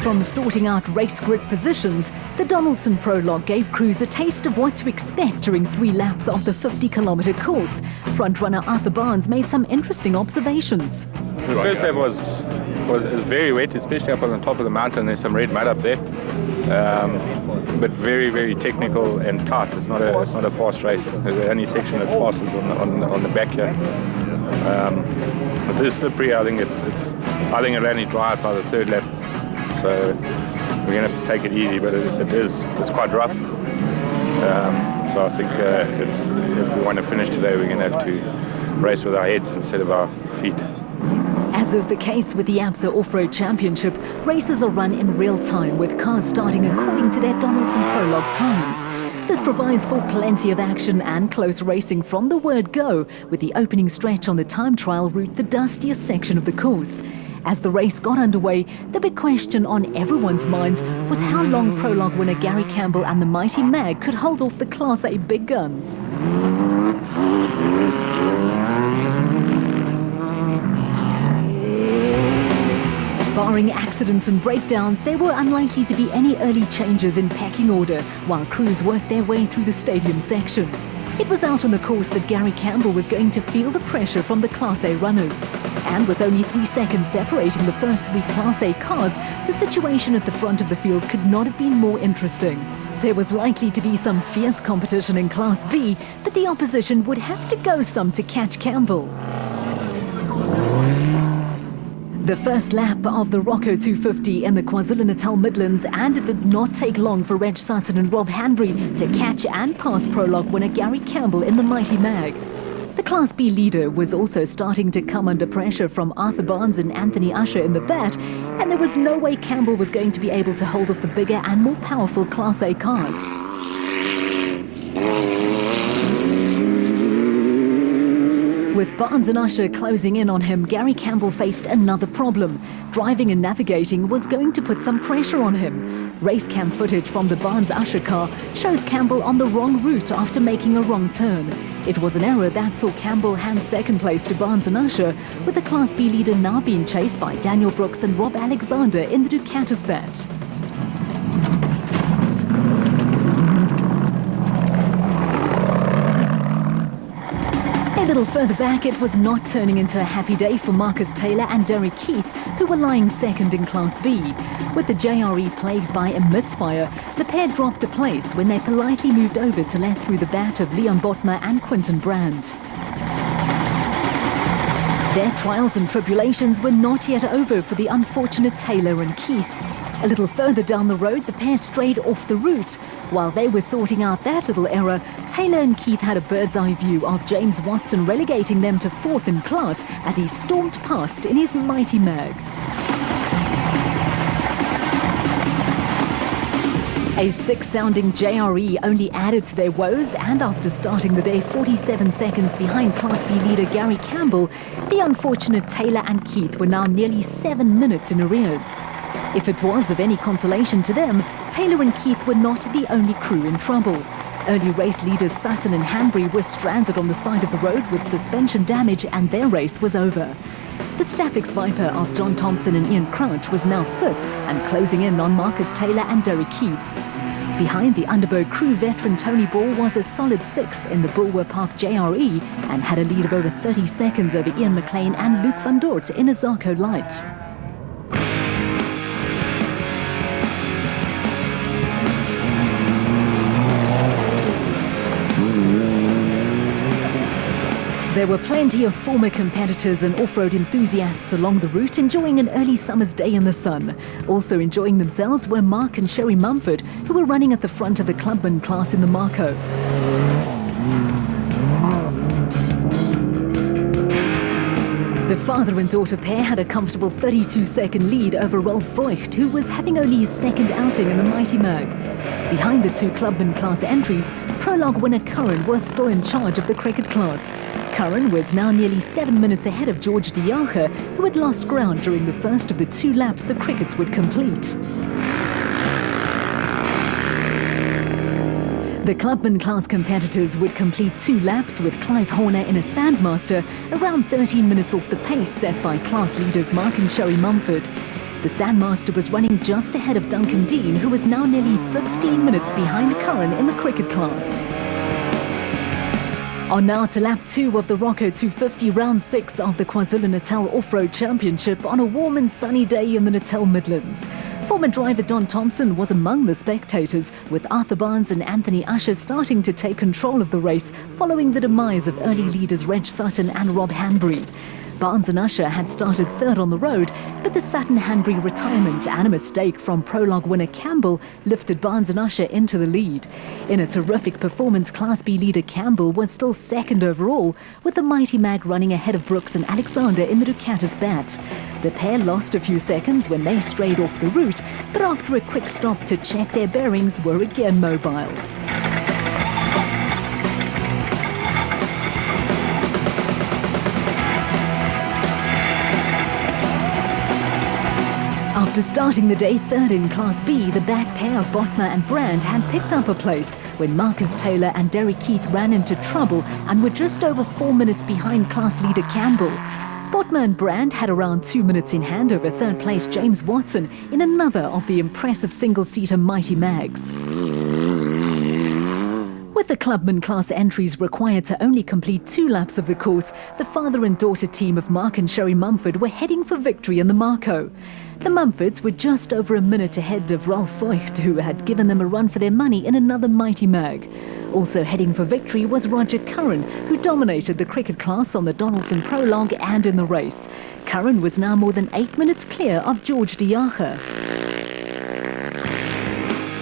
from sorting out race grid positions, the Donaldson Prologue gave crews a taste of what to expect during 3 laps of the 50-kilometre course. Frontrunner Arthur Barnes made some interesting observations. The first lap was very wet, especially up on the top of the mountain. There's some red mud up there, but very, very technical and tight. It's not a fast race. The only section that's fast is on the back here. But this slippery, I think it'll only dry out by the 3rd lap. So we're going to have to take it easy, but it's quite rough. So I think if we want to finish today, we're going to have to race with our heads instead of our feet. As is the case with the ABSA Off-Road Championship, races are run in real time, with cars starting according to their Donaldson Prologue times. This provides for plenty of action and close racing from the word go, with the opening stretch on the time trial route the dustiest section of the course. As the race got underway, the big question on everyone's minds was how long Prologue winner Gary Campbell and the mighty Mag could hold off the Class A big guns. Barring accidents and breakdowns, there were unlikely to be any early changes in pecking order while crews worked their way through the stadium section. It was out on the course that Gary Campbell was going to feel the pressure from the Class A runners. And with only 3 seconds separating the first 3 Class A cars, the situation at the front of the field could not have been more interesting. There was likely to be some fierce competition in Class B, but the opposition would have to go some to catch Campbell. The first lap of the Roco 250 in the KwaZulu-Natal Midlands, and it did not take long for Reg Sutton and Rob Hanbury to catch and pass Prologue winner Gary Campbell in the mighty Mag. The Class B leader was also starting to come under pressure from Arthur Barnes and Anthony Usher in the bat, and there was no way Campbell was going to be able to hold off the bigger and more powerful Class A cars. With Barnes and Usher closing in on him, Gary Campbell faced another problem. Driving and navigating was going to put some pressure on him. Race cam footage from the Barnes-Usher car shows Campbell on the wrong route after making a wrong turn. It was an error that saw Campbell hand second place to Barnes and Usher, with the Class B leader now being chased by Daniel Brooks and Rob Alexander in the Ducatis bat. A little further back, it was not turning into a happy day for Marcus Taylor and Derek Keith, who were lying second in Class B. With the JRE plagued by a misfire, the pair dropped a place when they politely moved over to let through the bat of Leon Botma and Quinton Brand. Their trials and tribulations were not yet over for the unfortunate Taylor and Keith. A little further down the road, the pair strayed off the route. While they were sorting out that little error, Taylor and Keith had a bird's-eye view of James Watson relegating them to 4th in class as he stormed past in his mighty Mag. A 6-sounding JRE only added to their woes, and after starting the day 47 seconds behind Class B leader Gary Campbell, the unfortunate Taylor and Keith were now nearly 7 minutes in arrears. If it was of any consolation to them, Taylor and Keith were not the only crew in trouble. Early race leaders Sutton and Hanbury were stranded on the side of the road with suspension damage, and their race was over. The Staffix Viper of John Thompson and Ian Crouch was now 5th and closing in on Marcus Taylor and Derek Keith. Behind the Underberg crew, veteran Tony Ball was a solid 6th in the Bulwer Park JRE and had a lead of over 30 seconds over Ian McLean and Luke van Dort in a Zarco Light. There were plenty of former competitors and off-road enthusiasts along the route enjoying an early summer's day in the sun. Also enjoying themselves were Mark and Sherry Mumford, who were running at the front of the clubman class in the Marco. The father and daughter pair had a comfortable 32-second lead over Rolf Voigt, who was having only his 2nd outing in the mighty Mag. Behind the 2 clubman class entries, Prologue winner Curran was still in charge of the cricket class. Curran was now nearly 7 minutes ahead of George de Jager, who had lost ground during the first of the 2 laps the crickets would complete. The clubman class competitors would complete 2 laps with Clive Horner in a Sandmaster, around 13 minutes off the pace set by class leaders Mark and Sherry Mumford. The Sandmaster was running just ahead of Duncan Dean, who was now nearly 15 minutes behind Curran in the cricket class. On now to lap 2 of the Roco 250 round 6 of the KwaZulu-Natal Off-Road Championship on a warm and sunny day in the Natal Midlands. Former driver Don Thompson was among the spectators, with Arthur Barnes and Anthony Usher starting to take control of the race following the demise of early leaders Reg Sutton and Rob Hanbury. Barnes and Usher had started third on the road, but the Sutton-Hanbury retirement and a mistake from prologue winner Campbell lifted Barnes and Usher into the lead. In a terrific performance, Class B leader Campbell was still second overall, with the Mighty Mag running ahead of Brooks and Alexander in the Ducatis bat. The pair lost a few seconds when they strayed off the route, but after a quick stop to check their bearings were again mobile. After starting the day third in Class B, the back pair of Botma and Brand had picked up a place when Marcus Taylor and Derek Keith ran into trouble and were just over 4 minutes behind class leader Campbell. Botma and Brand had around 2 minutes in hand over third place James Watson in another of the impressive single-seater Mighty Mags. With the Clubman class entries required to only complete 2 laps of the course, the father and daughter team of Mark and Sherry Mumford were heading for victory in the Marco. The Mumfords were just over a minute ahead of Ralph Voigt, who had given them a run for their money in another Mighty Mag. Also heading for victory was Roger Curran, who dominated the cricket class on the Donaldson prologue and in the race. Curran was now more than 8 minutes clear of George de Jager.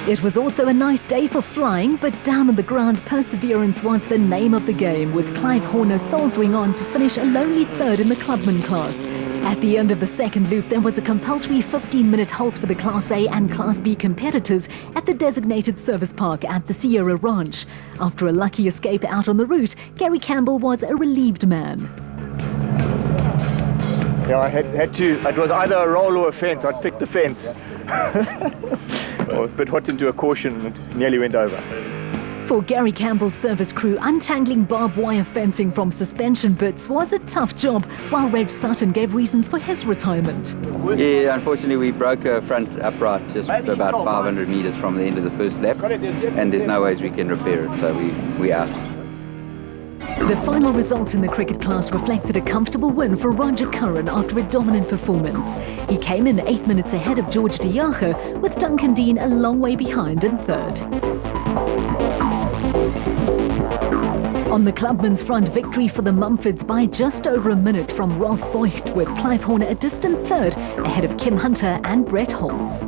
It was also a nice day for flying, but down on the ground, perseverance was the name of the game, with Clive Horner soldiering on to finish a lonely third in the Clubman class. At the end of the second loop, there was a compulsory 15-minute halt for the Class A and Class B competitors at the designated service park at the Sierra Ranch. After a lucky escape out on the route, Gary Campbell was a relieved man. Yeah, I had to, it was either a roll or a fence. I'd picked the fence. But hooked into a caution and nearly went over. For Gary Campbell's service crew, untangling barbed wire fencing from suspension bits was a tough job, while Reg Sutton gave reasons for his retirement. Yeah, unfortunately we broke a front upright just about 500 meters from the end of the first lap, and there's no ways we can repair it, so we out. The final results in the cricket class reflected a comfortable win for Roger Curran after a dominant performance. He came in 8 minutes ahead of George de Jager, with Duncan Dean a long way behind in third. On the Clubman's front, victory for the Mumfords by just over a minute from Ralph Voigt, with Clive Horner a distant third ahead of Kim Hunter and Brett Holtz.